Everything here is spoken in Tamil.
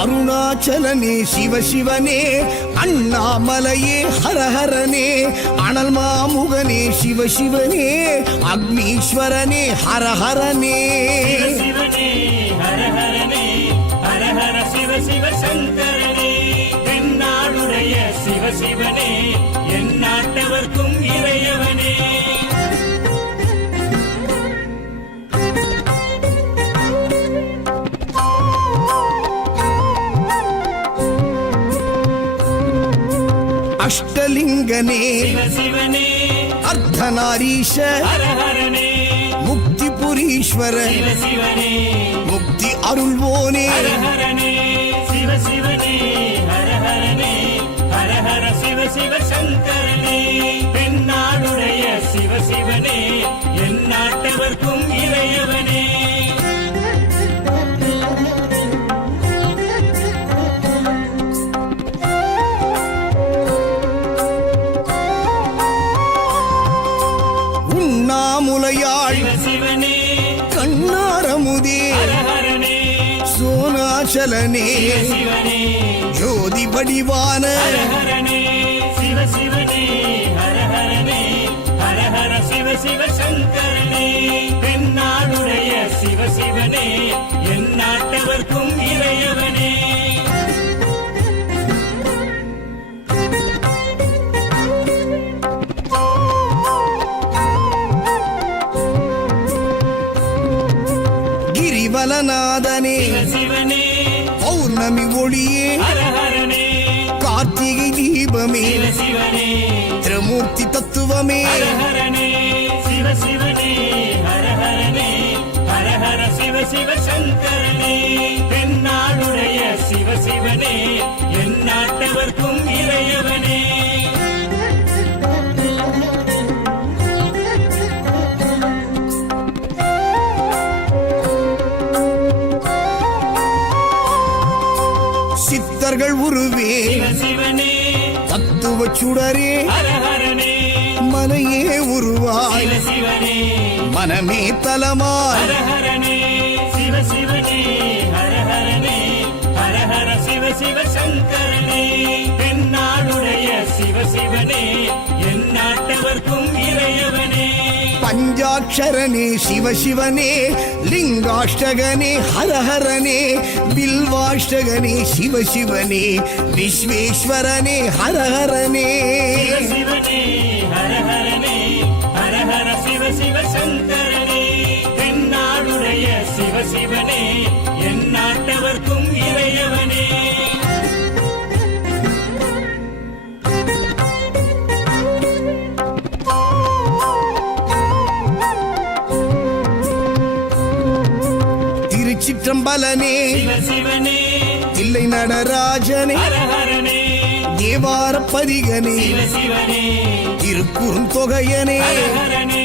அருணாச்சலனே சிவசிவனே, அண்ணாமலையே ஹரஹரனே, அனல் மாமுகனே சிவசிவனே, அக்னீஸ்வரனே ஹரஹரனே. சிவசிவனே ஹரஹரனே, ஹரஹர சிவ சிவ சங்கரனே, தென்னாடுடைய சிவசிவனே, என் நாட்டவர்க்கும் இறையவனே. அஷ்டலிங்கனே சிவசிவனே, அர்த்தநாரீஷ ஹரஹரனே, முக்திபுரீஸ்வர சிவசிவனே, முக்தி அருள்வோனே. ஹரஹரனே சிவசிவனே, ஹரஹரனே, ஹரஹர சிவ சிவ சங்கரனே, தென்னாடுடைய சிவசிவனே, என் நாட்டவர்க்கும் இறையவனே. உண்ணாமுலையாள் சிவசிவனே, கண்ணாரமுதே ஹரஹரனே, சோனாச்சலனே சிவசிவனே, ஜோதி வடிவான ஹரஹரனே சிவசிவனே, ஹரஹரனே, ஹரஹர சிவ சிவ சங்கரனே, தென்னாடுடைய சிவசிவனே, என் நாட்டவர்க்கும் இறையவனே. கிரிவலநாதனே சிவசிவனே, பௌர்ணமி ஒளியே ஹரஹரனே, கார்த்திகை தீபமே சிவசிவனே, திரமூர்த்தி தத்துவமே. ஹரஹரனே சிவசிவனே, ஹரஹரனே, ஹரஹர சிவ சிவ சங்கரனே, தென்னாடுடைய சிவசிவனே, என் நாட்டவர்க்கும் இறையவனே. சித்தர்கள் உருவே சிவசிவனே, தத்துவ சுடரே ஹரஹரனே, மனையே உருவாய் சிவசிவனே, மனமே தலமாய். ஹரஹரனே சிவசிவனே, ஹரஹரனே, ஹரஹர சிவ சிவ சங்கரனே, தென்னாடுடைய சிவசிவனே, என் நாட்டவர்க்கும் இறையவனே. பஞ்சாட்சரனே சிவசிவனே, லிங்காஷ்டகனே ஹரஹரனே, பில்வாஷ்டகனே சிவசிவனே, விஸ்வேஸ்வரனே ஹரஹரனே. சிவசிவனே, ஹரஹரனே, ஹரஹர சிவ சிவ சங்கரனே, தென்னாடுடைய சிவசிவனே, என் நாட்டவர்க்கும் இறையவனே. திருச்சிற்றம்பலனே சிவசிவனே, தில்லை நடராஜனே, ஹரஹரனே, தேவார பதிகனே, சிவசிவனே, திருக்குறுந்தொகையனே, ஹரஹரனே,